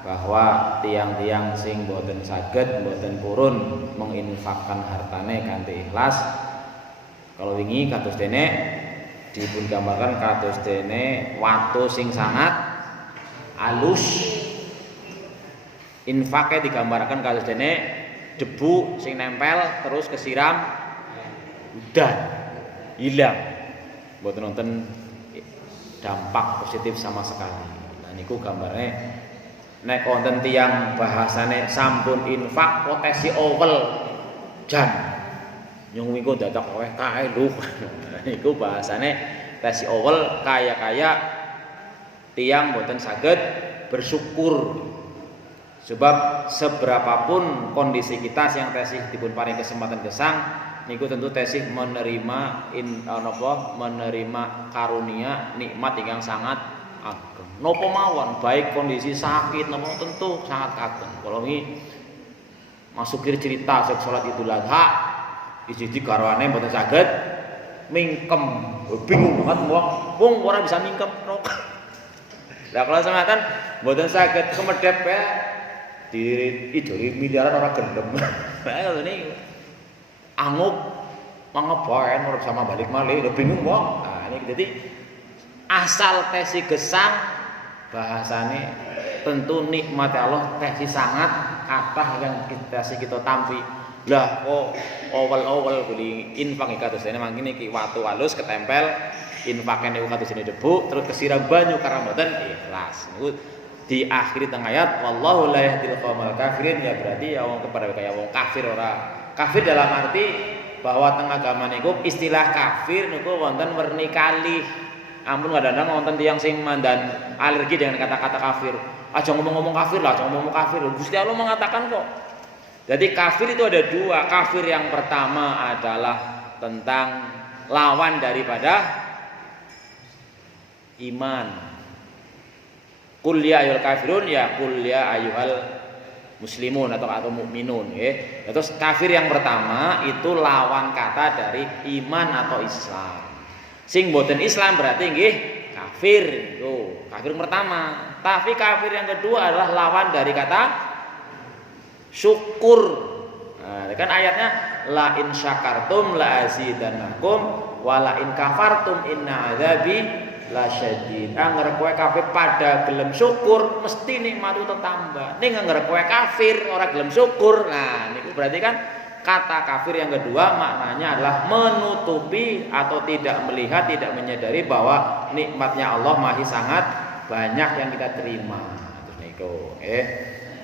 bahwa tiang-tiang sing boten saged boten purun menginfakkan hartane kanthi ikhlas kalau wingi kados dene dipun gambarkan kados dene watu sing sangat alus, infake digambarkan kados dene debu sing nempel terus kesiram udah hilang, mboten nonton dampak positif sama sekali. Nah niku gambarnya nek wonten tiyang bahasane sampun infak potensi owel jan nyung winko dadak oleh kae lho. Niku bahasane potensi owel kaya-kaya tiyang boten saged bersyukur. Sebab seberapapun kondisi kita yang tesih dipun paring kesempatan gesang niku tentu tesih menerima menerima karunia nikmat ingkang sangat ageng. Napa mawon baik kondisi sakit napa tentu sangat kagem. Kalau ini masukir cerita salat Idul Adha iji garwane mboten saged mingkem. Bingung banget wong ora bisa mingkem. Lah kalau sampeyan mboten saged kemedhep ya diidoi miliaran ora gendem. Ngono niku. Angup mangebaen ora sama balik malih lho bingung wong. Nah ini jadi asal tesi gesang bahasane tentu nikmat Allah tesi sangat kathah yang kita tampi. Lah kok awal-awal kuli infak kados dene mangkene iki watu alus ketempel infake niku kados dene debu terus kesiram banyu karena mboten ikhlas. Niku diakhiri teng ayat wallahu la yahdil qaumal kafirin ya berarti ya wong kepada kaya wong kafir ora. Kafir dalam arti bahwa teng agama niku istilah kafir niku wonten werni kalih. Ampun kadang-kadang wonten tiyang sing mandan alergi dengan kata-kata kafir. Aja ngomong-ngomong kafir lah, aja ngomong kafir. Gusti Allah mengatakan kok. Jadi kafir itu ada dua. Kafir yang pertama adalah tentang lawan daripada iman. Qul ya ayyuhal kafirun ya qul ya ayyuhal muslimun atau mukminun ya. Terus kafir yang pertama itu lawan kata dari iman atau Islam. Sing boten Islam berarti nggih kafir. Tuh, kafir pertama. Tapi kafir yang kedua adalah lawan dari kata syukur. Nah, kan ayatnya la in syakartum la azidannakum wa la in kafartum inna adzabi lasyadid. Angger kowe kabeh pada gelem syukur mesti nikmatku tetambah. Ning angger kowe kafir ora gelem syukur. Nah, niku berarti kan kata kafir yang kedua maknanya adalah menutupi atau tidak melihat, tidak menyadari bahwa nikmatnya Allah masih sangat banyak yang kita terima. Terus niku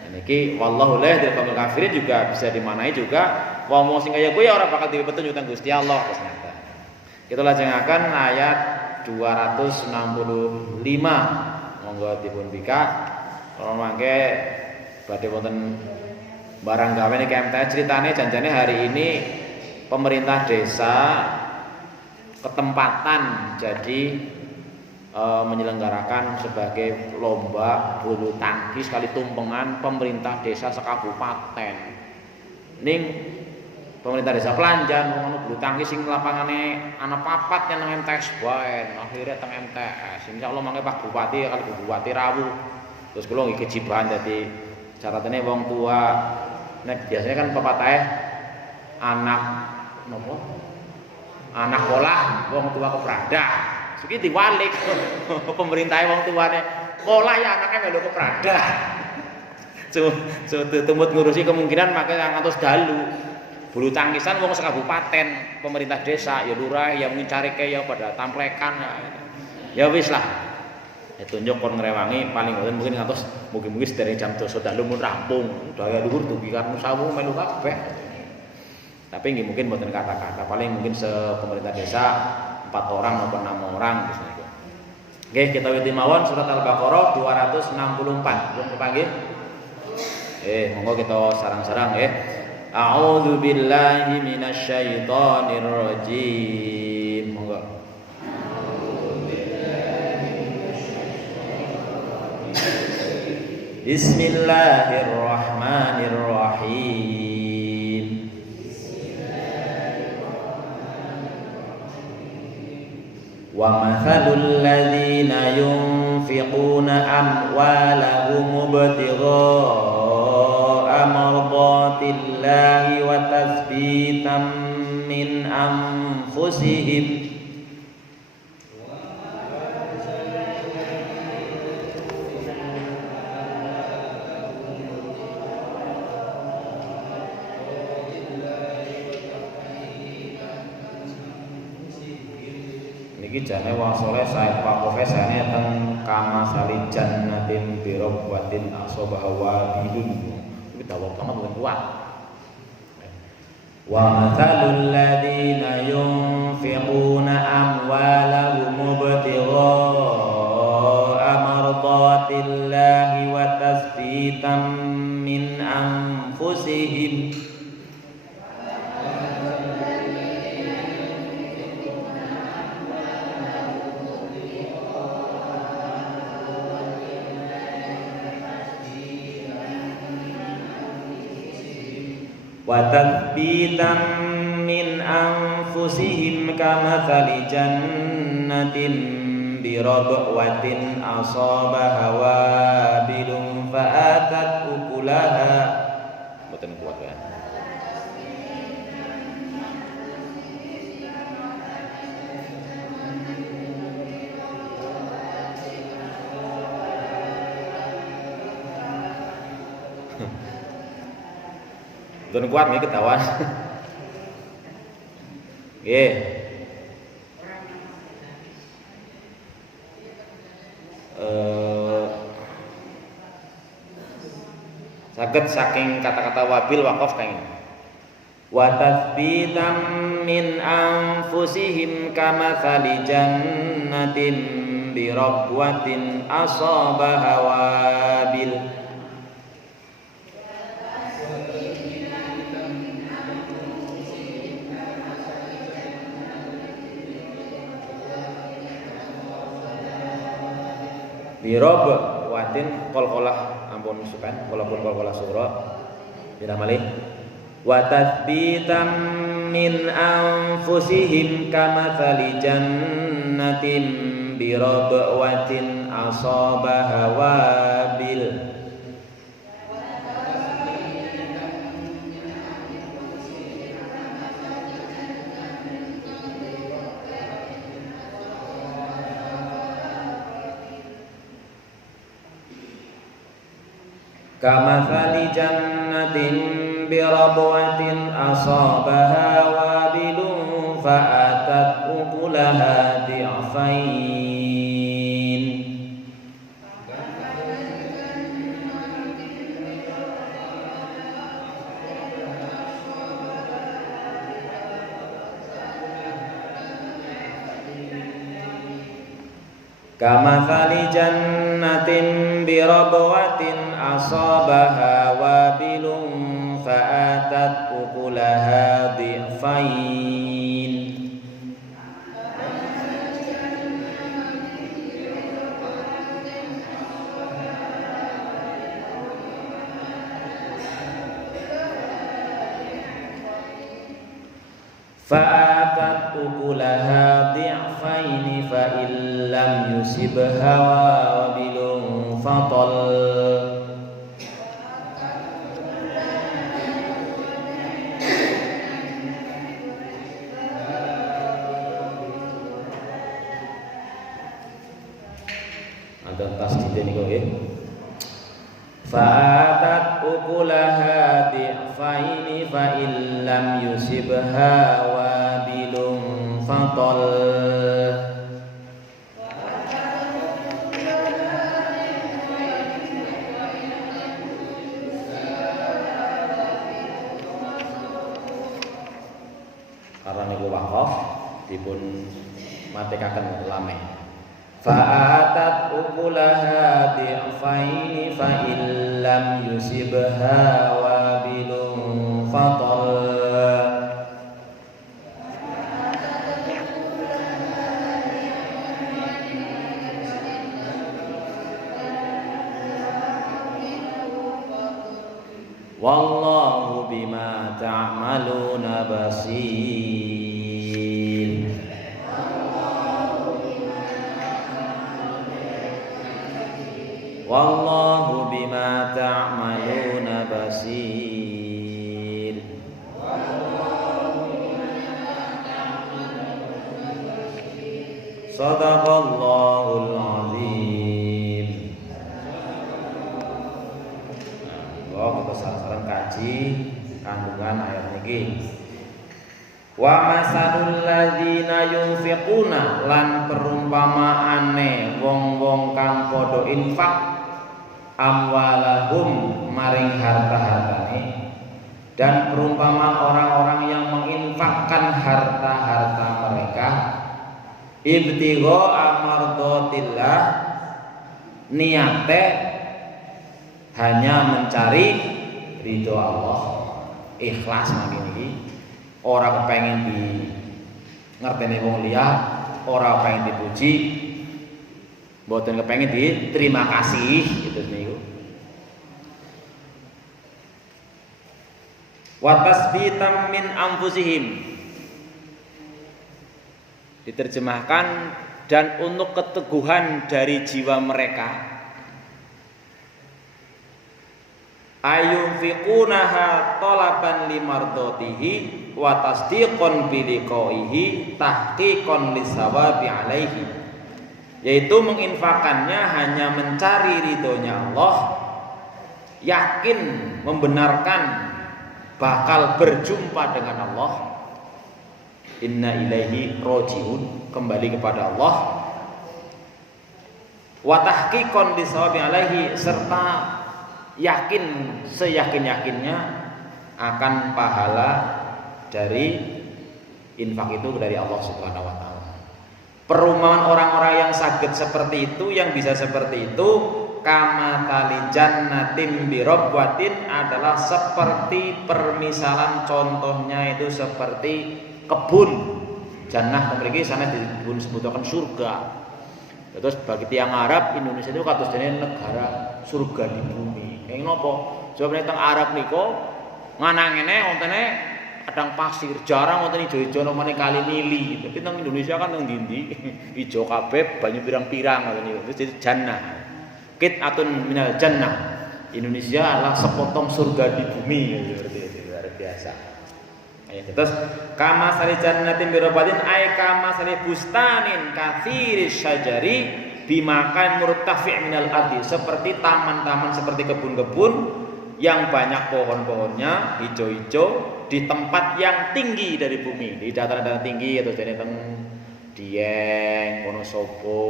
niki wallahu la yahdil qaumal kafirin juga bisa dimaknai juga wong sing kaya kuwi ora bakal diwehi petunjuk teng Gusti Allah ternyata. Kita lajengaken ayat 265. Monggo dipun bika. Kalau mangke badhe wonten barang gawe niki MTS ceritane janjane hari ini pemerintah desa ketempatan jadi menyelenggarakan sebagai lomba bulu tangkis kali tumpengan pemerintah desa sekabupaten. Ning pemerintah desa Pelanjan ngono bulu tangkis sing lapangane ana papat yang MTS bae. Akhire teng MTS. Insyaallah mangke Pak Bupati kali Bupati rawuh. Terus kula nggih kejiban dadi syaratane wong tua nek biasanya kan pepatah anak nopo? Anak polah wong tua keprada. Iki diwalik pemerintahe wong tuane. Polah ya anaknya melu keprada. Tumut ngurusi kemungkinan makanya ngantos dalu. Bulu tangkisan wong sekabupaten, pemerintah desa ya lurah ya ngincarike ya pada tamplekan. Ya wis lah. Tunjuk kon ngrewangi paling mungkin ngantos mugi-mugi sedere jam 12 dalu mun rampung. Daya luhur dugi karena sawu melu kabeh. Tapi nggih mungkin mboten kata-kata, paling mungkin pemerintah desa 4 orang maupun 6 orang misalnya. Oke, kita witi mawon surat Al-Baqarah 264. Belum kepanggih? Monggo kita sarang-sarang nggih. A'udzu billahi minasyaitonir rajim. Monggo. Bismillahirrahmanirrahim. Wa mathalul ladzina yunfiquna amwalahum ibtigha'a mardatillahi wa tathbitan min anfusihim niki jane wong saleh sae pakofesane teng kamasali jannatin bi rabwatin asabaha wabidun iki dawa kamat luwih kuat wa mathalul ladina yunfiquna amwalahum ibtigha'a mardatillahi wa tathbitan min anfusihim wa tathbitan min anfusihim kamathali jannatin bi rabwatin asabaha wabilun fa'atat ukulaha mboten kuat ya mboten kuat nggih ketahuan nggih saged saking kata-kata wabil waqaf kang wa tathbitan min anfusihim kamathali jannatin bi rabwatin asabaha wabil birob watin qalqalah ampun sukan walaupun qalqalah surah tidak malih wa tathbitan min anfusihim kamathali jannatin birob watin asabaha wabil kamathali jannatin bi rabwatin asabaha wabilun fa'atat ukulaha di'fain kamathali jannatin bi rabwatin asabaha wabilun fa'atat ukulaha di'fain fa'atat ukulaha di'faini fa illam yusibha wabilun fatal ada tasdid niku nggih fa'atat ukulaha di'faini fa illam yusibha wabilun fatal karena niku waqaf dipun matekaken lame fa'atat ukulaha di'faini fa illam yusibha wabilun fatal wallahu bima ta'maluna basir wallahu bima ta'maluna basir. Shadaqallahul azim. Nah, kita sareng-sareng kaji kandungan ayat niki. Wa masalul ladzina yunfiquna, lan perumpamaane wong-wong kang padha infak amwalahum maring harta-hartane, dan perumpamaan orang-orang yang menginfakkan harta-harta mereka ibtigha amardhatillah, niate hanya mencari ridho Allah, ikhlas nang iki. Ora kepengen di ngerteni wong liya, ora pengen dipuji, mboten kepengen diterima kasih gitu niku. Wa tasbitan min anfusihim, diterjemahkan dan untuk keteguhan dari jiwa mereka. Ayunfiqunaha talaban limardatihi wa tasdiqan bi liqaihi tahqiqan lisawabi alaihi, yaitu menginfakannya hanya mencari ridhonya Allah, yakin membenarkan bakal berjumpa dengan Allah, inna ilaihi rajiun, kembali kepada Allah, wa tahqiqan lisawabi alaihi, serta yakin seyakin-yakinnya akan pahala dari infak itu dari Allah Subhanahu wa taala. Perumpamaan orang-orang yang saged seperti itu, yang bisa seperti itu, kama tali jannatin birabwatin, adalah seperti permisalan, contohnya itu seperti kebun. Jannah memiliki sana disebutkan surga. Terus bagi tiang Arab, Indonesia itu kados dene negara surga di bumi. Yang nopo? Coba teng Arab niko nganangene wontene padang pasir, jarang wonten ijo-ijo nomane kali mili. Tapi teng Indonesia kan teng ndi-ndi ijo kabeh, banyu pirang-pirang ngoten niku. Terus jadi jannah. Qit'atun minal jannah. Indonesia adalah sepotong surga di bumi, seperti itu, luar biasa. Terus kama sali jannatin birabatin ay kama sali bustanin katsiris syajari bimakan murtafi' minal ardi, seperti taman-taman, seperti kebun-kebun yang banyak pohon-pohonnya hijau-hijau di tempat yang tinggi dari bumi, di dataran tinggi, atau jadi teng Dieng, Wonosobo,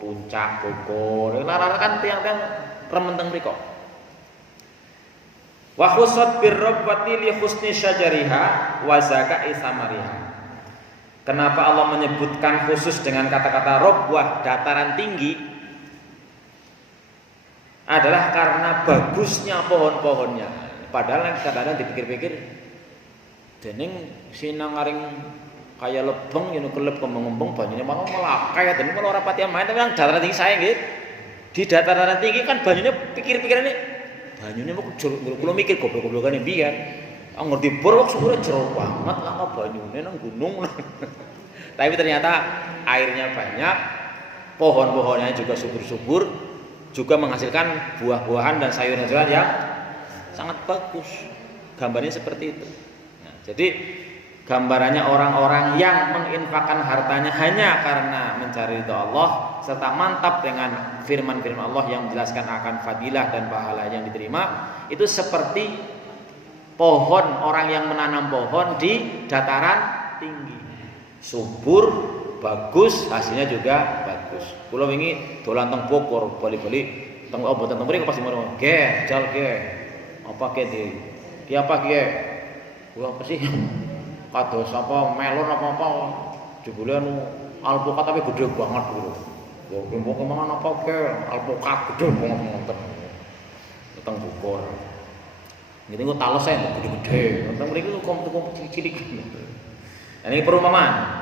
Puncak, Bogor, lara kan tiang-tiang rementeng mriko. Wa khusat birrabwati li husni syajariha wa zaka'i samariha. Kenapa Allah menyebutkan khusus dengan kata-kata robwah, dataran tinggi, adalah karena bagusnya pohon-pohonnya. Padahal kadang-kadang dipikir-pikir, dening sinangaring kaya lebeng, yen kelep kembang-kembang banyune malah melakaya, dening malah ora pati main, tapi yang dataran tinggi saya nggih. Di dataran tinggi kan banyune pikir-pikirane, banyune kok kula mikir goblok-goblokane biyen. Ngerti bor kok sumure jero banget lah kok banyune nang gunung. Tapi ternyata airnya banyak, pohon-pohonnya juga subur-subur, juga menghasilkan buah-buahan dan sayuran-sayuran yang sangat bagus. Gambarnya seperti itu. Nah, jadi gambarannya orang-orang yang menginfakkan hartanya hanya karena mencari ridha Allah, serta mantap dengan firman-firman Allah yang menjelaskan akan fadilah dan pahala yang diterima, itu seperti pohon, orang yang menanam pohon di dataran tinggi, subur, bagus, hasilnya juga bagus. Kula wingi dolan teng Bogor, bali-bali teng boten teng mriki pasti ngono. Ge, jal ge. Apa ge di? Ki apa ge? Kula apa sih? Kados apa melon apa-apa. Jebule anu alpukat tapi gede banget lho. Ya kempo mangan apa ge? Alpukat gede banget ngoten. Teng Bogor. Gitu kok talos saya gede-gede. Tentang mereka kok cilik. Nah, ini perumpamaan.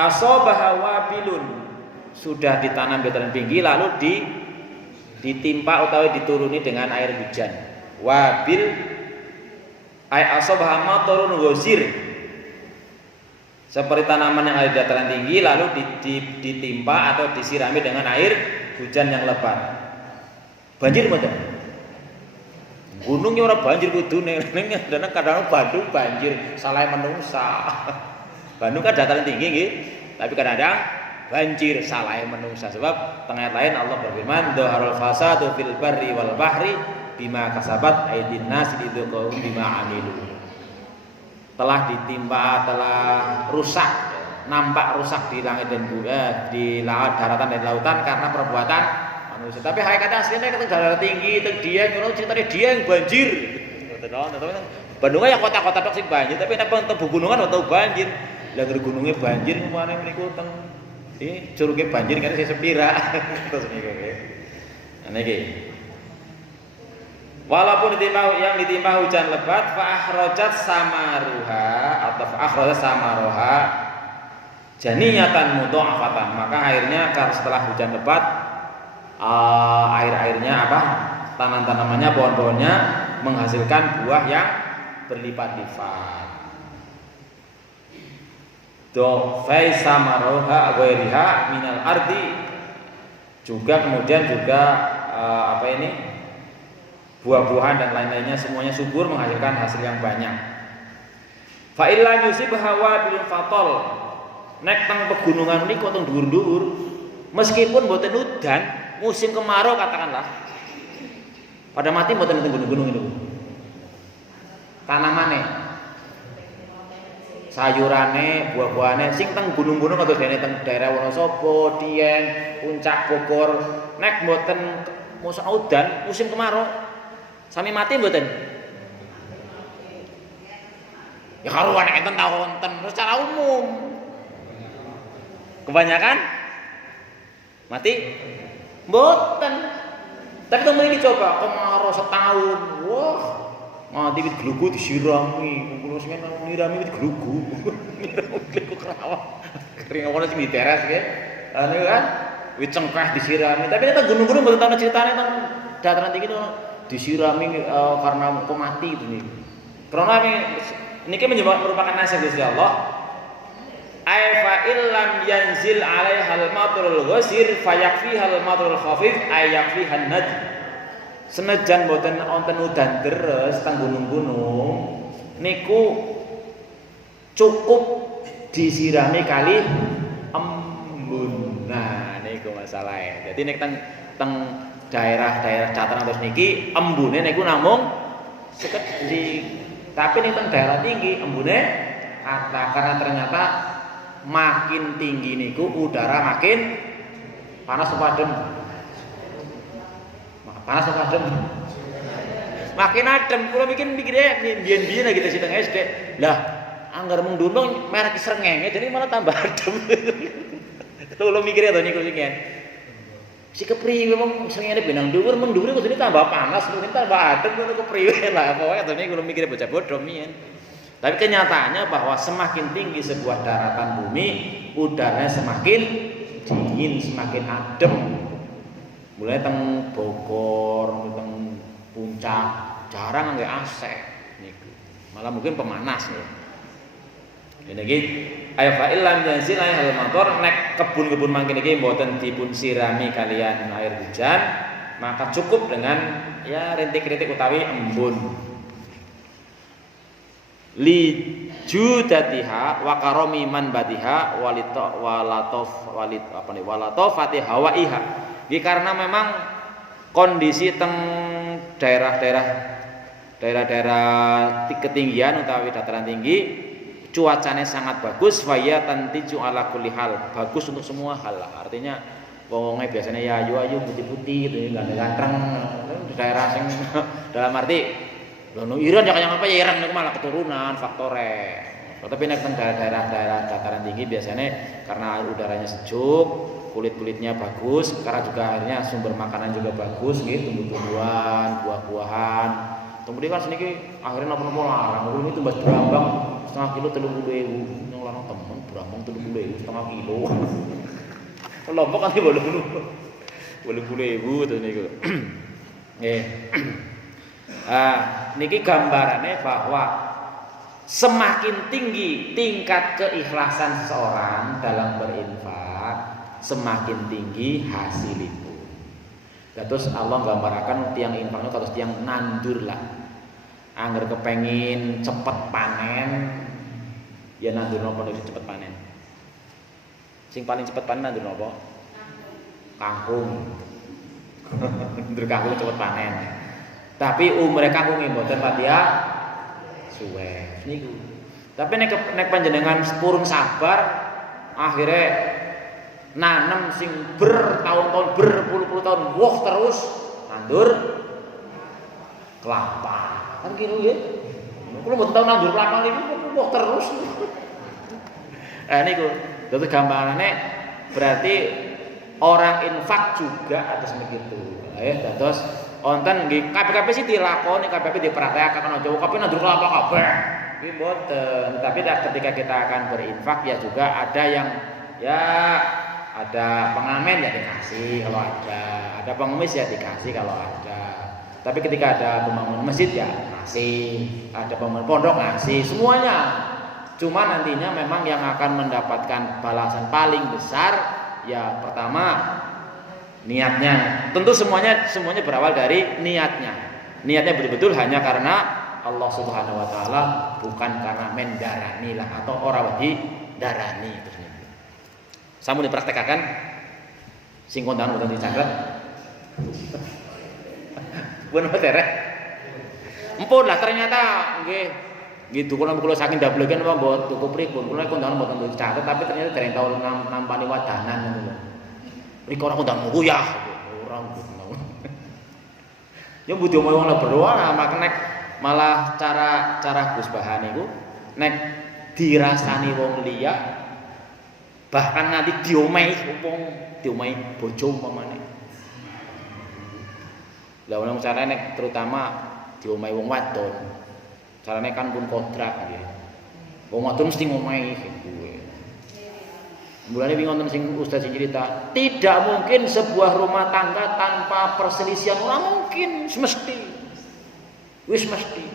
Asobaha wabilun, sudah ditanam di dataran tinggi lalu ditimpa utawi dituruni dengan air hujan. Wabil ay asobaha matorun ghazir, Seperti tanaman yang ada di dataran tinggi lalu ditimpa atau disirami dengan air hujan yang lebat. Banjir mboten? Gunungnya orang banjir kudune, dan kadang Bandung banjir, salah menungsa. Bandung kan dataran tinggi nggih, tapi kadang-kadang banjir salah menungsa. Sebab tengah lain Allah berfirman, "Dhaharul fasadu fil barri wal bahri bima kasabat aydin nas lidzuqu bima amilu." Telah ditimpa, telah rusak, nampak rusak di langit dan bumi, di laut, daratan dan lautan karena perbuatan manusia. Tapi hakikatnya aslinya ke daerah tinggi, ke dia, ngono ceritanya dia yang banjir. Bandungnya ya kota-kota tok sing banjir, tapi nek teng pegunungan ora tau banjir. Lah ngger gununge banjir umpamane mriku teng curuge banjir kan sing sepira. Terus niku nggih. Nah niki. Walaupun ditimpa hujan lebat fa akhrajat samaruha atau fa akhrajat samaroha janiyatan mudha'afatan, maka akhirnya setelah hujan lebat air-airnya apa? Tanaman-tanamannya, pohon-pohonnya menghasilkan buah yang berlipat-lipat. Fai samaroha ghairiha minal ardi, juga kemudian juga buah-buahan dan lain-lainnya semuanya subur menghasilkan hasil yang banyak. Fa illa yusib hawa bil fatol, nek teng pegunungan niku teng dhuwur-dhuwur meskipun mboten udan musim kemarau katakanlah pada mati mboten teng gunung-gunung itu tanamane sayurane buah-buahane sing teng gunung-gunung atau dene teng daerah Wonosobo, Dieng, Puncak, Bogor nek mboten musim udan musim kemarau sami mati mboten? Ya karuan enten ta wonten secara umum. Kebanyakan mati mboten. Tapi temen iki coba kemarau setahun. Wah, mati wit glugu disirami. Kulo sing nirami wit glugu. Glugu kerawang. Kering ono sing di teras nggih. Anu kan wit cengkeh disirami. Tapi nek gunung-gunung mboten tau ceritane teng dataran tinggi disirami karena mati itu nih. Karena ini merupakan nasib Gusti Allah. Ay fa illam yanzil 'alaihal matrul ghasir fayakfihal matrul khafif ay yakfihan nad. Senajan mboten wonten udan deres teng gunung-gunung niku cukup disirami kali embun. Nah niku masalahe. Jadi nek teng daerah-daerah dataran terus niki embune niku namung seket di, tapi ning teng daerah tinggi embune karena ternyata makin tinggi niku udara makin panas apa adem? Panas apa adem? Makin adem. Kulo mikirnya biyen-biyen lagi kita teng SD. Lah, anggar mung dunung merek srengenge jadi malah tambah adem. Kulo mikirnya to niku sing si kepriwe mong srengenge benang dhuwur mung dhuwure kudune tambah panas, mungkin tambah adem ngono kepriwe lah pokoke to niku kulo mikire bocah bodoh mien. Tapi kenyataannya bahwa semakin tinggi sebuah daratan bumi, udaranya semakin dingin, semakin adem. Mulai teng Bogor, teng Puncak, jarang nggak AC niku. Malah mungkin pemanas ya. Ini iki ayo fa illam yanzil aihal mator nek kebun-kebun mangkin iki mboten dipun sirami kalian air hujan, maka cukup dengan ya rintik-rintik utawi embun. Li judatiha wa karami man batiha walatofati hawaiha. Ini karena memang kondisi teng daerah-daerah ketinggian utawi dataran tinggi cuacanya sangat bagus, faya tantiju ala kulli hal, bagus untuk semua hal. Artinya wong-wonge biasanya ya ayu-ayu putih-putih ganteng-ganteng di daerah sing dalam arti lono Iran ya kayak apa ya Iran itu malah keturunan faktore. Tapi nek teng daerah-daerah dataran tinggi biasanya karena udaranya sejuk, kulit-kulitnya bagus, karena juga akhirnya sumber makanan juga bagus gitu, tumbuh-tumbuhan, buah-buahan. Kemudian kan seniki akhirnya napa-napa larang. Ini tumbas brambang setengah kilo 30.000. Yang larang temen brambang 30.000 setengah kilo. Lombok kan 80.000 to niku. Nggih. Niki gambarannya bahwa semakin tinggi tingkat keikhlasan seseorang dalam berinfak, semakin tinggi hasilipun. Terus Allah gambarkan tiang infaknya kados tiang nandur lah. Angger kepengin cepet panen, ya nandur nopo cepet panen. Sing paling cepet panen nandur nopo? Kangkung. Nandur kangkung cepet panen. Tapi umure kangkung mboten patia suwe niku. Tapi nek panjenengan purun sabar, akhirnya nanem sing bertahun-tahun, berpuluh-puluh tahun, woh terus nandur kelapa. Kan kira nggih. Kulo mboten tau nandur kelapa niku woh terus. Niku dadi gambarane berarti orang infak juga atas begitu. Dados wonten nggih kabeh-kabeh sih dilakoni, kabeh dipraktekake aja kabeh nandur kelapa kabeh. Nggih mboten. Tapi ketika kita akan berinfak ya juga ada yang ya ada pengamen ya dikasih kalau ada pengemis ya dikasih kalau ada. Tapi ketika ada pembangun masjid ya ngasih, ada pembangun pondok ngasih, semuanya. Cuma nantinya memang yang akan mendapatkan balasan paling besar ya pertama niatnya. Tentu semuanya berawal dari niatnya. Niatnya betul-betul hanya karena Allah Subhanahu wa taala, bukan karena mendarani lah atau ora wedi darani itu. Sampun dipraktekkan sing kondangan boten dicatet. Pun terek. Empun lah ternyata nggih gitu kula saking dableken apa mbok tuku pripun. Kula kondangan boten dicatet tapi ternyata dereng tau nampani wadanan ngono lho. Riko ora kondangan nguyah ora ngono. Ya budi omong ora berdoa nek malah cara Gus Bahan niku nek dirasani wong liya bahkan nanti diomehi bojo umpamane. Lah wong carane terutama diomehi wong wadon. Carane kan pun kontrak nggih. Wong wadon mesti ngomehi kuwe. Mulane wingi wonten sing ustaz sing cerita, tidak mungkin sebuah rumah tangga tanpa perselisihan, ora mungkin, wis mesti.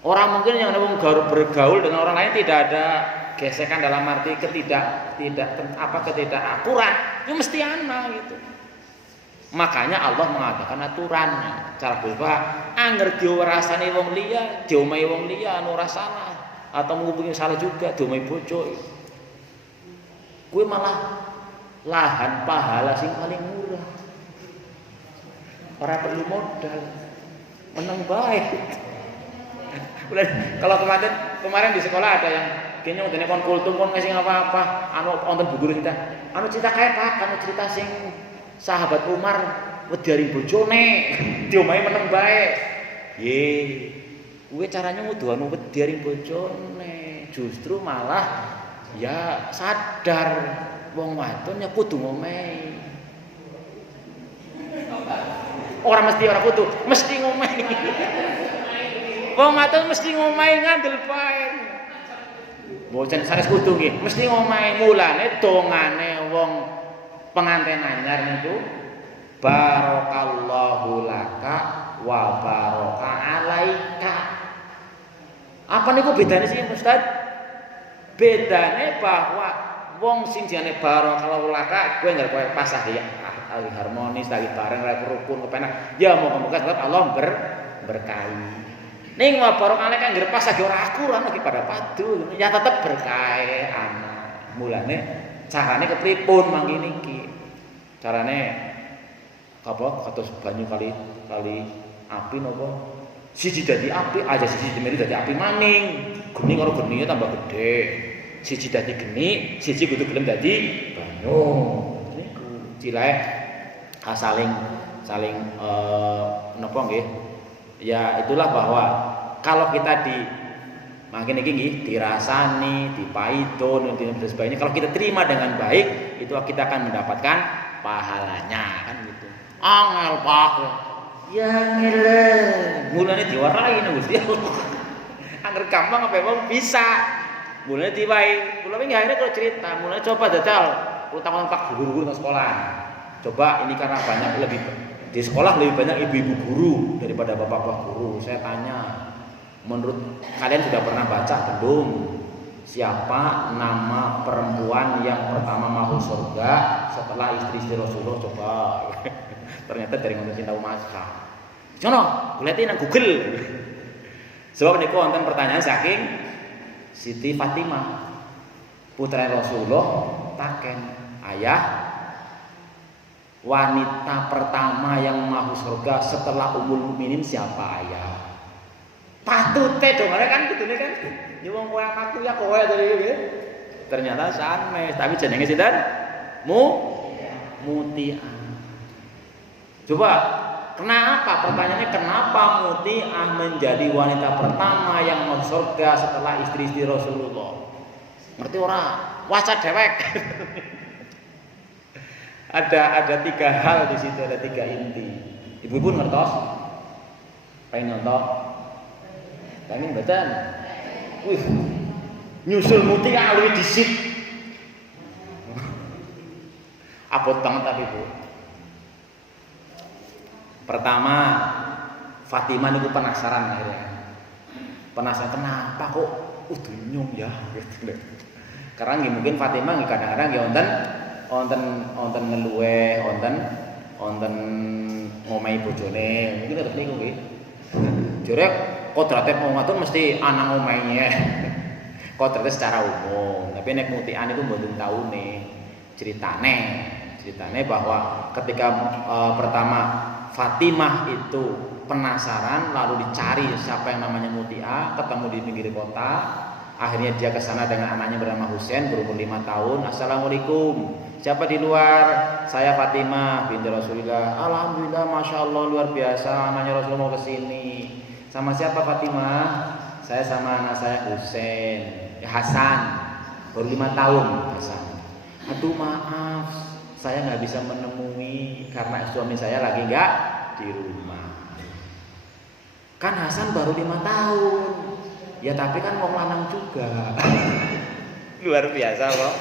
Orang mungkin yang wong bergaul dengan orang lain tidak ada gesekan dalam arti ketidakakurat, ya mesti ana gitu. Makanya Allah mengatakan aturan cara berba angger diwarasani wong liya, diomahi wong liya anu ora salah atau menghubungi salah juga diomahi bojo. Kuwi malah lahan pahala sing paling murah. Ora perlu modal. Menang baik. Kalau kemarin di sekolah ada yang kene ngene kon kultum kon ngasih apa-apa, anu wonten bu guru kita. Anu cerita kae Pak, anu cerita sing sahabat Umar wedari bojone, diomahi meneng bae. Ye, kuwi caranya ngudu anu wedari bojone, justru malah ya sadar wong wadon ya kudu ngomehi. Ora kudu, mesti ngomehi. Wong wadon mesti ngomehi ngandel bae. Boten sanes kudu nggih, mesti ngomehi. Mulane dongane wong pengantin anyar niku barakallahu laka wa baraka alaika. Apa niku bedane sih Ustaz? Bedane bahwa wong sing jenenge barakallahu laka kowe nggak kowe pasah ya harmonis lagi bareng lagi rukun kepenak ya moga-moga sebab Allah berkahi. Ning wa barokah laka nggih pas lagi ora akuran lagi pada padu ya tetep berkahi ana. Mulane carane kepripun mangke niki? Carane apa kados banyu kali api napa? Siji dadi api aja siji dadi api maning. Geni karo genine tambah gede. Siji dadi geni, siji kudu gelem dadi banyu. Niku cilae saling napa nggih? Ya itulah bahwa kalau kita makin iki nggih dirasani, dipaidon dan sebagainya, kalau kita terima dengan baik, itu kita akan mendapatkan pahalanya kan gitu. Angel Pak. Ya ngele. Mulane diwarai nang Gusti Allah. Angger gampang apa wong bisa. Mulane diwai. Kula wingi akhirnya kalau cerita, mulane coba dajal utama Pak guru-guru nang sekolah. Coba ini karena di sekolah lebih banyak ibu-ibu guru daripada bapak-bapak guru. Saya tanya, Menurut kalian sudah pernah baca belum? Siapa nama perempuan yang pertama masuk surga setelah istri-istri Rasulullah? Coba. Ternyata dari ngomong cinta Umayyah. Cono, lihatin nang Google. Sebab niku wonten pertanyaan saking Siti Fatimah, putra Rasulullah, taken, "Ayah, wanita pertama yang masuk surga setelah Ummul Mukminin siapa, Ayah?" Patute dong, kan kudune kan. Ya wong kowe aku ya kowe dari. Ternyata sanes, tapi jenenge sinten? Muti'ah. Coba, kenapa? Pertanyaannya kenapa Muti'ah menjadi wanita pertama yang masuk surga setelah istri-istri Rasulullah? Ngerti ora? Waca dewek. Ada 3 hal di situ, ada 3 inti. Ibu-ibu ngertos? Pengen nonton? Pengen mboten? Wih, nyusul Muti'ah luwih dhisik. Abot banget tapi Bu. Pertama, Fatimah niku penasaran akhirnya. Penasaran kenapa kok dunyung ya gitu. Karena mungkin Fatimah kadang-kadang ya wonten ngeluwe, wonten ngomahi bojone. Mungkin terus niku nggih. Jare kodrate wong wadon mesti ana ngomahinya. Kodrate secara umum. Tapi nek Muti'ah niku mboten taune. Ceritane bahwa ketika pertama Fatimah itu penasaran lalu dicari siapa yang namanya Muti'ah, ketemu di pinggir kota. Akhirnya dia ke sana dengan anaknya bernama Husain berumur 5 tahun. "Assalamualaikum. Siapa di luar?" "Saya Fatimah binti Rasulullah." "Alhamdulillah, Masya Allah, luar biasa, anaknya Rasulullah mau ke sini." "Sama siapa Fatimah?" "Saya sama anak saya Husain." "Hasan." "Baru 5 tahun Hasan." "Aduh maaf, saya nggak bisa menemui karena suami saya lagi nggak di rumah." "Kan Hasan baru 5 tahun." "Ya tapi kan mau lanang juga." Luar biasa kok.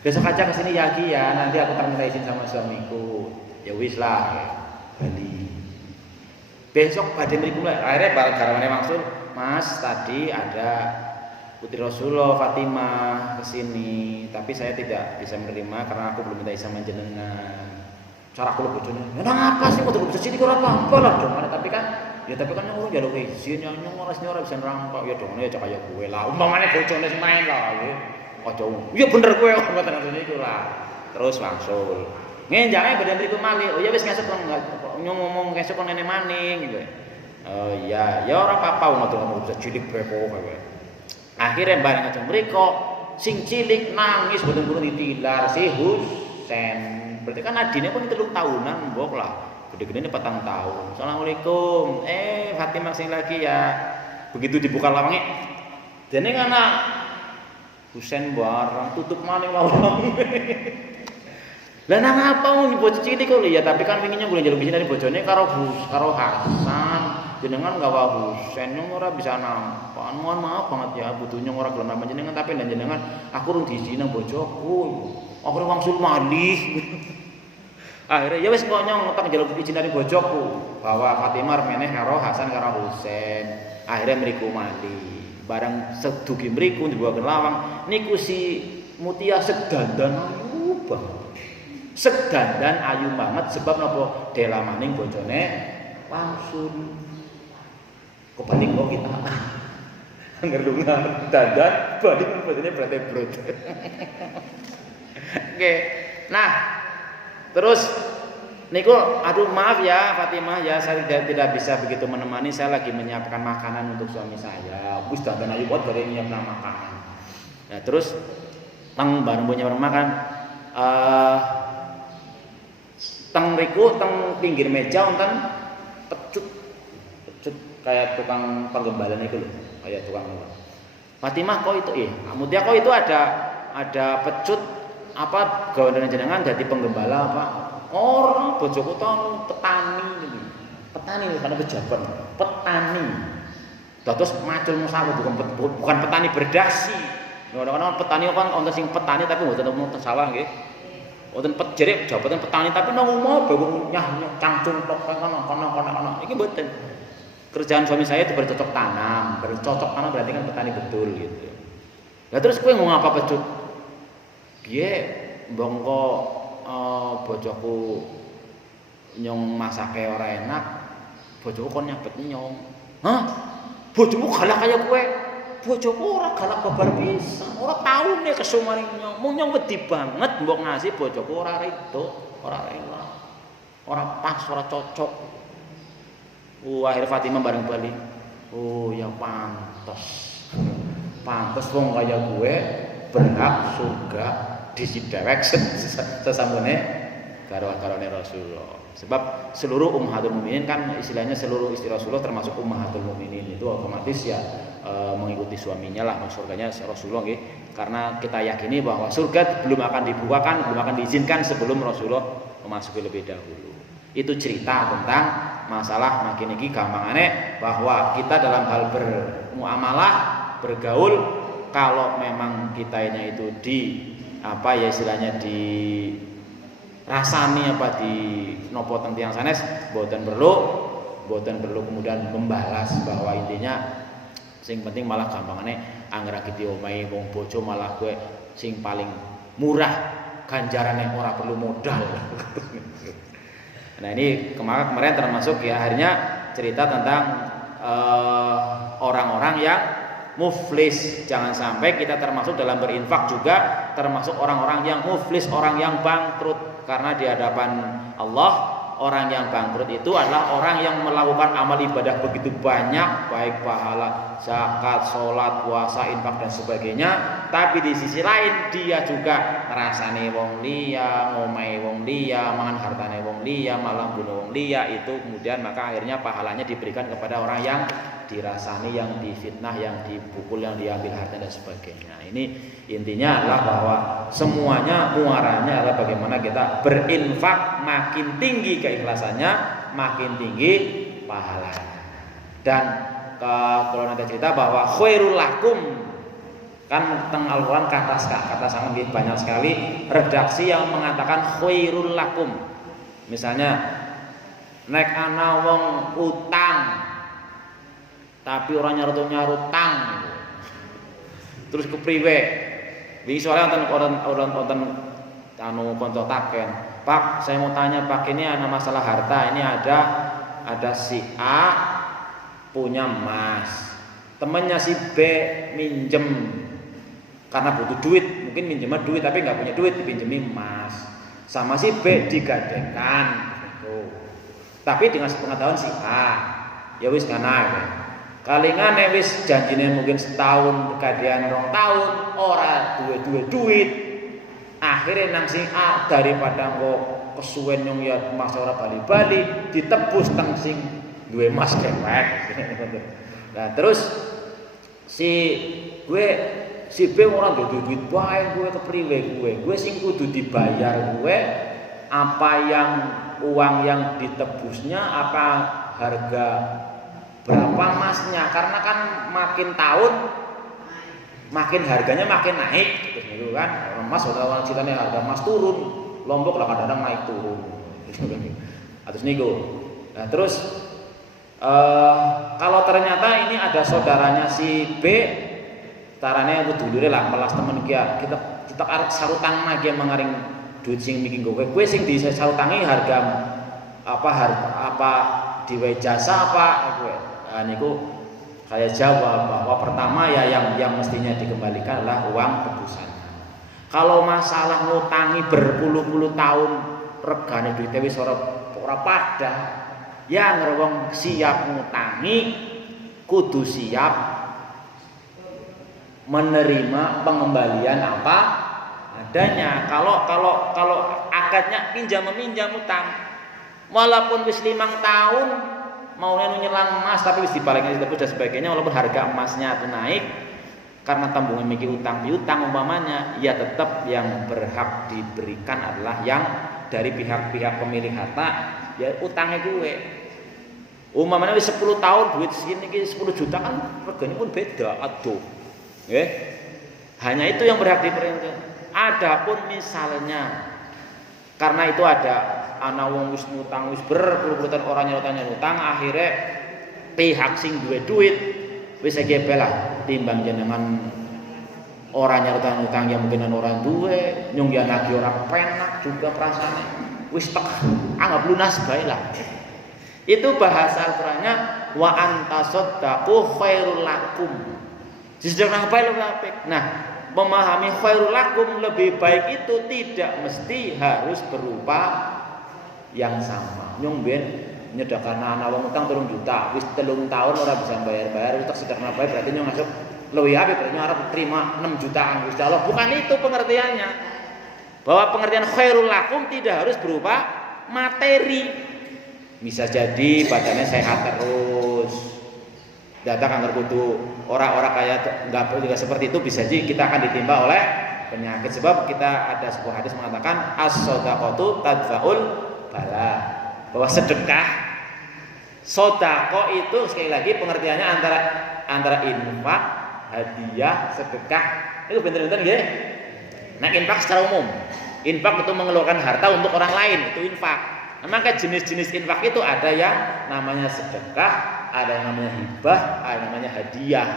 "Besok aja kesini ya Ki ya, nanti aku minta izin sama suamiku." "Ya wis lah, Bali." "Besok pada mriku lah." Akhirnya balik garwane maksud, "Mas, tadi ada putri Rasulullah Fatimah kesini, tapi saya tidak bisa menerima karena aku belum minta izin sama jenengan." Cara aku bojone, "Nang apa sih kok bisa sini ora apa-apa lah dong." Tapi kan nyuruh njaluk izin, nyuruh ora bisa nerampok ya dong ya kaya kowe lah. Umpamane bojone sing main lah kowe. Aja. "Iya bener kowe kok ngoten niku lah." Terus wangsul. "Ngenjange badan mriku malih." "Oh ya wis ngesuk ngomong ngesuk kon nene maning" gitu. "Oh iya, ya ora apa-apa ngomong bisa cilik brepo kowe." Akhirnya bareng aja mriko sing cilik nangis boten-boten ditilar si Husain. Berarti kan adine pun 3 tahunan mbok lah. Gede-gedene 4 tahun. "Assalamualaikum. Fatimah sing lagi ya." Begitu dibuka lawangnya, dene anak Husain barang tutup maning lawang. Lah nang apa wong bocah cilik kok ya, tapi kan winginya boleh njaluk izin dari bojone karo Hasan. Jenengan gawa Husain nyong ora bisa nampak. Mohon maaf banget ya, butuhnya ora gelem nampak jenengan tapi dan jenengan aku urung diizini nang bojoku. Aku wangsul malih. Akhirnya ya wis kok nyong tak njaluk izin dari bojoku bahwa Fatimah meneh karo Hasan karo Husain. Akhirnya mriku mati. Barang sedugi mriku dibawaken lawang niku si Muti'ah sedandan ayu banget. Sedandan ayu banget sebab napa delamaning bojone wangsul. Kebanding kok kita ngerungan dandan banding bojone berarti brut. Oke. Nah, terus niku aduh maaf ya Fatimah ya, saya tidak bisa begitu menemani, saya lagi menyiapkan makanan untuk suami saya. Wis dandan ayu buat bare nyiapkan makanan. Nah, terus teng bareng punya makan teng riku teng pinggir meja wonten pecut kayak tukang penggembalan itu loh, kayak tukang apa. Fatimah kok itu Muti'ah kok itu ada pecut apa gaweane jenengan dadi penggembala apa? Orang bojoku tahun petani gitu. Petani karena pejabat, petani. Dados macul musawu bukan petani berdasi. Kadang-kadang petani kan wonten sing petani tapi mboten wonten sawah nggih. Wonten jere jabatan petani tapi nang omah bawa nyah cangcung tok kono. Iki mboten. kerjaan suami saya itu bercocok tanam. Bercocok tanam berarti kan petani betul gitu. Lah terus kowe ngomong apa pecut? Piye mbongko bojoku nyong masake ora enak, bojoku kon nyabet nyong. Hah? Bojomu galak kaya kowe? Bojoku ora galak babar pisan, ora tau nek kesumane nyong. Mung nyong wedi banget mbok ngasih bojoku ora rido, ora rela. Ora pas, ora cocok. Akhir Fatimah bareng bali. Oh ya pantes. Pantes wong kaya gue berhak surga disidewek sesambune karo-karone Rasulullah. Sebab seluruh ummahatul mukminin kan istilahnya seluruh istri Rasulullah termasuk ummahatul mukminin itu otomatis ya mengikuti suaminya lah surganya Rasulullah nggih. Karena kita yakini bahwa surga belum akan dibukakan, belum akan diizinkan sebelum Rasulullah memasuki lebih dahulu. Itu cerita tentang masalah makin iki gampangane bahwa kita dalam hal bermuamalah, bergaul, kalau memang kitanya itu di apa ya istilahnya di rasani apa di nopo teng tiyang sanes boten perlu kemudian membalas bahwa intinya sing penting malah gampangane anggere kiti omahe wong bojo malah gue sing paling murah ganjarane ora perlu modal. Nah ini kemarin termasuk ya akhirnya cerita tentang orang-orang yang muflis. Jangan sampai kita termasuk dalam berinfak juga termasuk orang-orang yang muflis, orang yang bangkrut. Karena di hadapan Allah orang yang bangkrut itu adalah orang yang melakukan amal ibadah begitu banyak, baik pahala, zakat, sholat, puasa, infak dan sebagainya. Tapi di sisi lain dia juga ngrasani wong liya, ngomahi wong liya, mangan hartane wong liya, malah bunuh wong liya. Itu kemudian maka akhirnya pahalanya diberikan kepada orang yang dirasani, yang difitnah, yang dipukul, yang diambil harta dan sebagainya. Ini intinya adalah bahwa semuanya muaranya adalah bagaimana kita berinfak, makin tinggi keikhlasannya, makin tinggi pahalanya. Dan kalau nanti cerita bahwa khairul lakum kan teng Al-Qur'an kata sangat banyak sekali redaksi yang mengatakan khairul lakum. Misalnya nek ana wong utang tapi orang nyarut-nyarutang gitu. Terus kepriwe? Wingi soalnya wonten anu koncotaken. Pak, saya mau tanya Pak, ini ada masalah harta. Ini ada si A punya emas. Temennya si B minjem karena butuh duit, mungkin minjemnya duit tapi nggak punya duit, dipinjemi emas. Sama si B digadekan gitu. Tapi dengan sepengetahuan si A, ya wis kana. Kalingane wis janjine mungkin setahun, keadaan 2 tahun, ora duwe akhirnya nang sing A daripada kok kesuwen nyong ya emas ora bali-bali ditebus teng sing duwe emas kewek. Nah terus si B ora duwe duit bae gue kepriwe gue sing kudu dibayar gue apa yang uang yang ditebusnya apa harga berapa emasnya, karena kan makin tahun makin harganya makin naik gitu kan. Emas orang ceritanya harga emas turun, Lombok lah kadang-kadang naik turun atus niku. Nah terus kalau ternyata ini ada saudaranya si B, tarane kudu dulure lah melas temen kia kita arep sarutang lagi mengaring duit sing miki kowe sing disautangi harga apa diwe jasa apa kowe. Nah, niku saya jawab bahwa pertama ya yang mestinya dikembalikan adalah uang tebusan. Kalau masalah ngutangi berpuluh-puluh tahun regane duite wis ora padha, ya ngerwong siap ngutangi kudu siap menerima pengembalian apa adanya. Kalau akadnya pinjam meminjam utang walaupun wis 5 tahun mau nyelang emas tapi wis dipalingi dan sebagainya, walaupun harga emasnya itu naik karena tembungan mikir utang piutang umpamanya, ya tetap yang berhak diberikan adalah yang dari pihak-pihak pemilik harta, ya utangnya gue. Umpamanya wis 10 tahun duit segini 10 juta kan regane pun beda, aduh. Nggih. Hanya itu yang berhak diberikan. Adapun misalnya karena itu ada ana wong wis ngutang wis berpuluh-puluh tahun orang nyutang akhirnya pihak sing duwe duit wis gebel lah timbang jenengan orang nyari utang yang mungkin orang duwe nyung ya nagih orang penak juga perasaan wis tak anggap lunas bae lah. Itu bahasa Al-Qur'annya wa antasaddaqu khairul lakum. Sedekah bae lebih apik. Nah, memahami khairul lakum lebih baik itu tidak mesti harus berupa yang sama. Nyung ben nyedekah anak wong utang 3 juta, wis 3 tahun ora bisa bayar-bayar, wis tak sedekah bae berarti nyung masuk luwih apik berarti arep terima 6 jutaan Gusti Allah. Bukan itu pengertiannya. Bahwa pengertian khairul lakum tidak harus berupa materi. Bisa jadi badannya sehat terus. Datang kantor kudu orang-orang kayak enggak juga seperti itu bisa jadi kita akan ditimpa oleh penyakit sebab kita ada sebuah hadis mengatakan as-shadaqatu tadfa'ul bala. Bahwa sedekah sedekah itu sekali lagi pengertiannya antara infak, hadiah, sedekah. Itu bener-bener nggih. Nah, infak secara umum. Infak itu mengeluarkan harta untuk orang lain, itu infak. Nah, maka jenis-jenis infak itu ada yang namanya sedekah, ada yang namanya hibah, ada yang namanya hadiah.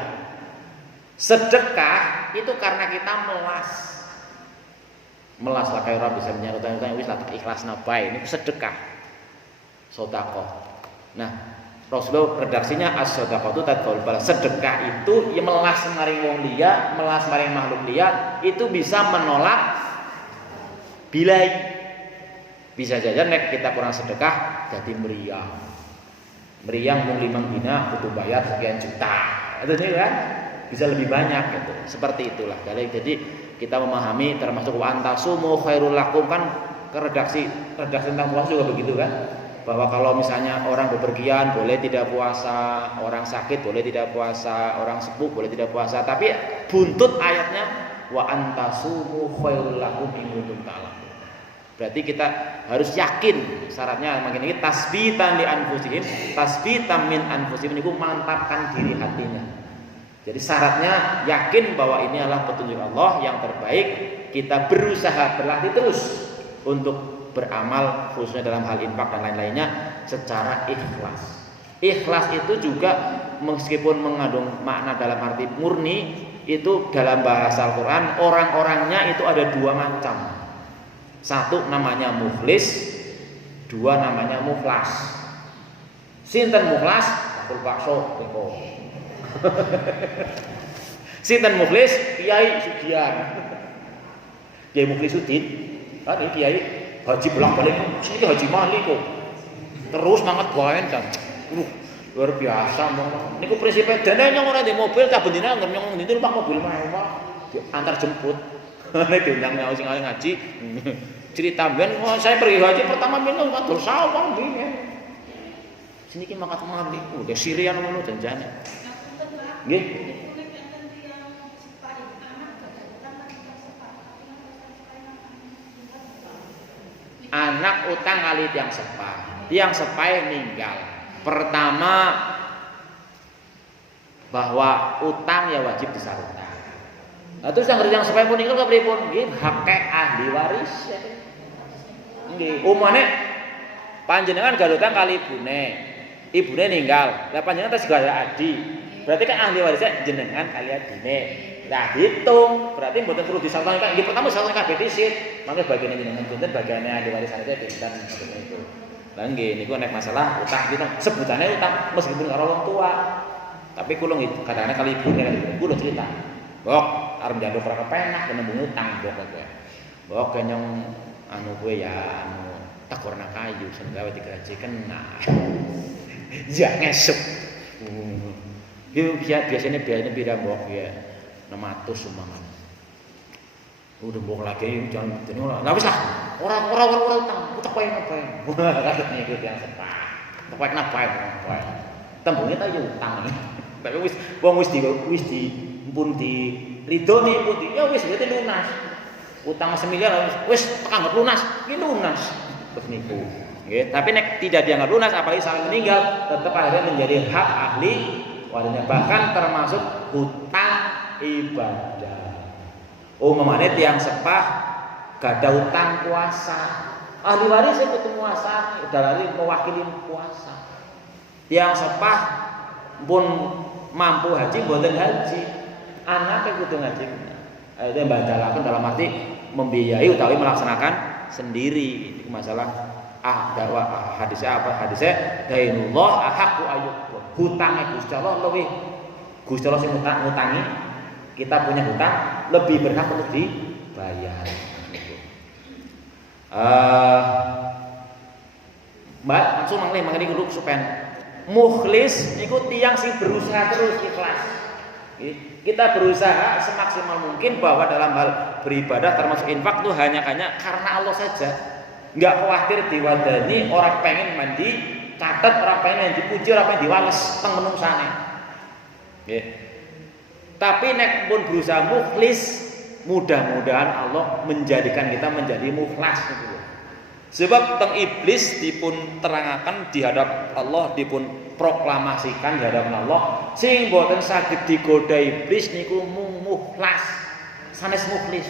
Sedekah itu karena kita melas lah kayak orang bisa menyerutkan wis lah ikhlas nabai, ini sedekah. Sedekah. Nah, Rasulullah redaksinya as-shadaqatu tadfa'ul bala. Sedekah itu ya melas maring wong liya, melas maring makhluk liya itu bisa menolak bilai. Bisa saja nek kita kurang sedekah jadi meriang. Meriang mung 5 dina butuh bayar sekian juta. Itu nih kan bisa lebih banyak gitu. Seperti itulah. Jadi kita memahami termasuk wa antasumu khairul lakum kan redaksi tentang puasa juga begitu kan. Bahwa kalau misalnya orang bepergian boleh tidak puasa, orang sakit boleh tidak puasa, orang sepuh boleh tidak puasa. Tapi buntut ayatnya wa antasumu khairul lakum in kuntum ta'lamun. Berarti kita harus yakin syaratnya makin ini tasbitan li anfusihim, tasbitan min anfusihim itu mantapkan diri hatinya. Jadi syaratnya yakin bahwa ini adalah petunjuk Allah yang terbaik. Kita berusaha berlatih terus untuk beramal khususnya dalam hal infak dan lain-lainnya secara ikhlas. Ikhlas itu juga meskipun mengandung makna dalam arti murni, itu dalam bahasa Al-Qur'an orang-orangnya itu ada 2 macam. Satu namanya mukhlis, 2 namanya mukhlas. Sinten mukhlas? Bakul bakso teko. Sinten mukhlis? Kiai Sugian. Kiai Mukhlisuddin. Kan iki kiai haji bolak-balik sini haji mali kok. Terus mangat wae kan. Luar biasa mong. Niku prinsipe dene nyong ora ndek mobil tak bendina nyong ndi numpak mobil mewah. Antar jemput. Nek diundang sing ngaji. Cerita ben saya pergi haji pertama minum katul sawang dene. Sini ki makat mandi udah Sirian ngono janjane. Nggih. Anak utang kali tiang sepah meninggal. Pertama bahwa utang ya wajib disarutkan. Nah, terus yang sepah pun meninggal kepripun? Nggih, hak ahli waris. Nggih, umane panjenengan galutang kali ibune ninggal. Lah panjenengan tes gala adi. Berarti kan ahli warisnya jenengan kali adine. Nah, hitung. Berarti mboten perlu disarutkan. Nggih, pertama disarutkan kabeh dhisik. Mangke bagian jenengan pinten bagiane ahli warisane pinten ngoten itu. Lah nggih niku nek masalah utang kita sebutannya utang meskipun karo wong tua. Tapi kula kadang-kadang kali ibune kula cerita. Bok, arep njaluk ora kepenak nembung utang bok kowe. Bok kenyong anu kowe ya anu tekorna kayu sing gawe digaji kena. Ya ngesuk. Biasanya pira mbok ya 600 sumbangan. Udah mbok lagi jangan dene ora. Lah wis lah, ora utang, utak wae ngapain. Katanya itu yang sepah. Tekek napa wae. Tembunge ta yo utang. Tapi wis wong wis pun di ridoni pun di ya wis berarti lunas. Utang 1 miliar wis tekan lunas, iki lunas. Terus niku. Nggih, tapi nek tidak dianggap lunas apalagi sampai meninggal, tetap akhirnya menjadi hak ahli warisnya bahkan termasuk hutang ibadah. Umumane tiyang sepah gada utang puasa. Ahli waris itu puasa, dalali mewakili puasa. Tiyang sepah pun mampu haji mboten haji. Anake kudu ngaji. Itu badalaken dalam arti membiayai utawi melaksanakan sendiri. Itu masalah dakwah hadisnya apa? Hadisnya dainullah ahqqu ayyub. Hutang Gusti Allah lebih Gusti Allah sing ngutangi, kita punya hutang lebih berhak untuk dibayar. Mbak langsung mangli dulu supaya mukhlis niku tiyang sing berusaha terus ikhlas. Kita berusaha semaksimal mungkin bahwa dalam hal beribadah termasuk infak itu hanya karena Allah saja. Enggak khawatir diwadani, orang pengen mandi catat, orang pengen dipuji, orang pengen diwales teng menungsane. Nggih. Tapi nek pun berusaha mukhlis, mudah-mudahan Allah menjadikan kita menjadi mukhlas gitu. Sebab teng iblis dipun terangaken di hadap Allah, dipun proklamasikan di hadapan Allah, sing boten saged digoda iblis niku mukhlas, sanes mukhlis.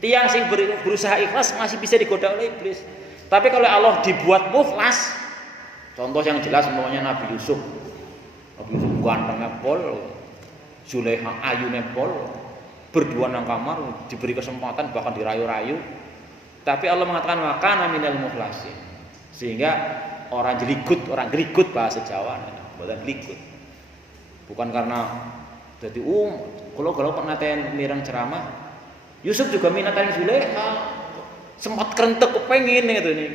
Tiang sing berusaha ikhlas masih bisa digoda oleh iblis. Tapi kalau Allah dibuat mukhlas, contoh yang jelas umpamanya Nabi Yusuf gantengnya pol, Zulaikha ayune pol, berdua nang kamar diberi kesempatan bahkan dirayu-rayu. Tapi Allah mengatakan wakana minal mukhlasin. Sehingga orang geligut bahasa Jawa, bukan geligut. Bukan karena jadi kalau pernah mireng ceramah, Yusuf juga minat yang Zulaikha. Sempat kerentek kepengin gitu nih.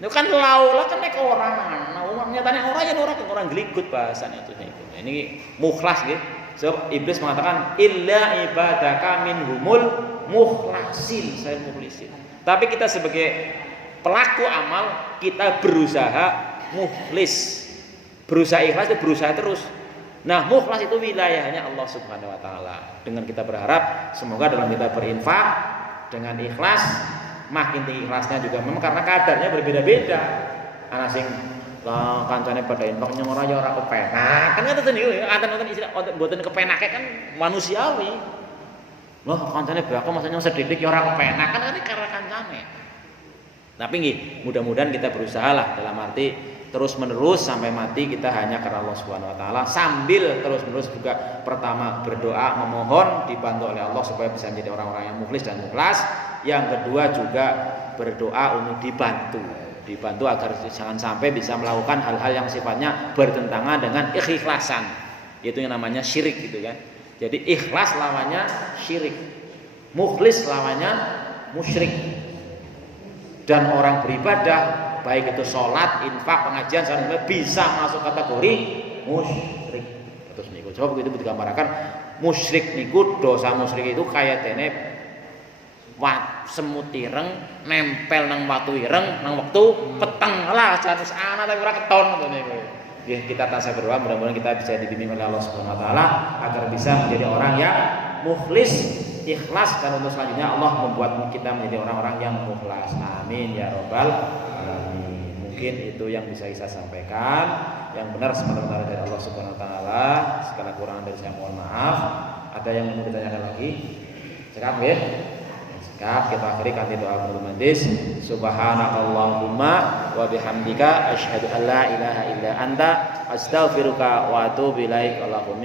Itu kan laulah kan nek orang. Nah, nyatane orang geligut bahasanya itu nih. Ini mukhlas gitu. Sebab iblis mengatakan illa ibadaka minhumul mukhlasin, saya mukhlisin. Tapi kita sebagai pelaku amal kita berusaha mukhlis, berusaha ikhlas, berusaha terus. Nah, mukhlas itu wilayahnya Allah Subhanahu wa taala. Dengan kita berharap semoga dalam kita berinfak dengan ikhlas, makin tinggi ikhlasnya juga memang karena kadarnya berbeda-beda. Ana sing kancane pada infak nyong ora ya ora kepenak. Kan ngoten niku ya, aten-aten istilah mboten kepenake kan manusiawi. Loh, kancane berapa maksudnya sedikit ya ora kepenak kan ini karena kancane. Tapi nggih, mudah-mudahan kita berusaha lah dalam arti terus menerus sampai mati kita hanya karena Allah Subhanahu wa taala, sambil terus menerus juga pertama berdoa memohon dibantu oleh Allah supaya bisa menjadi orang-orang yang mukhlis dan mukhlas. Yang kedua juga berdoa untuk dibantu agar jangan sampai bisa melakukan hal-hal yang sifatnya bertentangan dengan ikhlasan. Itu yang namanya syirik gitu kan. Jadi ikhlas lawannya syirik, mukhlis lawannya musyrik. Dan orang beribadah baik itu sholat, infak, pengajian, sampai bisa masuk kategori musyrik. Terus niku coba begitu digambarkan musyrik niku, dosa musyrik itu kayak dene semut ireng nempel nang watu ireng nang wektu peteng lah janus ana tapi ora keton ngono niku. Ya, kita tasawuf berdoa mudah-mudahan kita bisa dibimbing oleh Allah Subhanahu wa taala agar bisa menjadi orang yang mukhlis, ikhlas, dan untuk selanjutnya Allah membuat kita menjadi orang-orang yang mukhlas. Amin ya rabbal alamin. Mungkin itu yang bisa saya sampaikan. Yang benar semata-mata dari Allah Subhanahu wa taala. Segala kurangan dari saya mohon maaf. Ada yang mau ditanyakan lagi? Cekap ya. Kita akhiri kanthi doa bermandis. Subhanakallahumma wa bihamdika asyhadu an la ilaha illa anta astaghfiruka wa atubu ilaik. Allahumma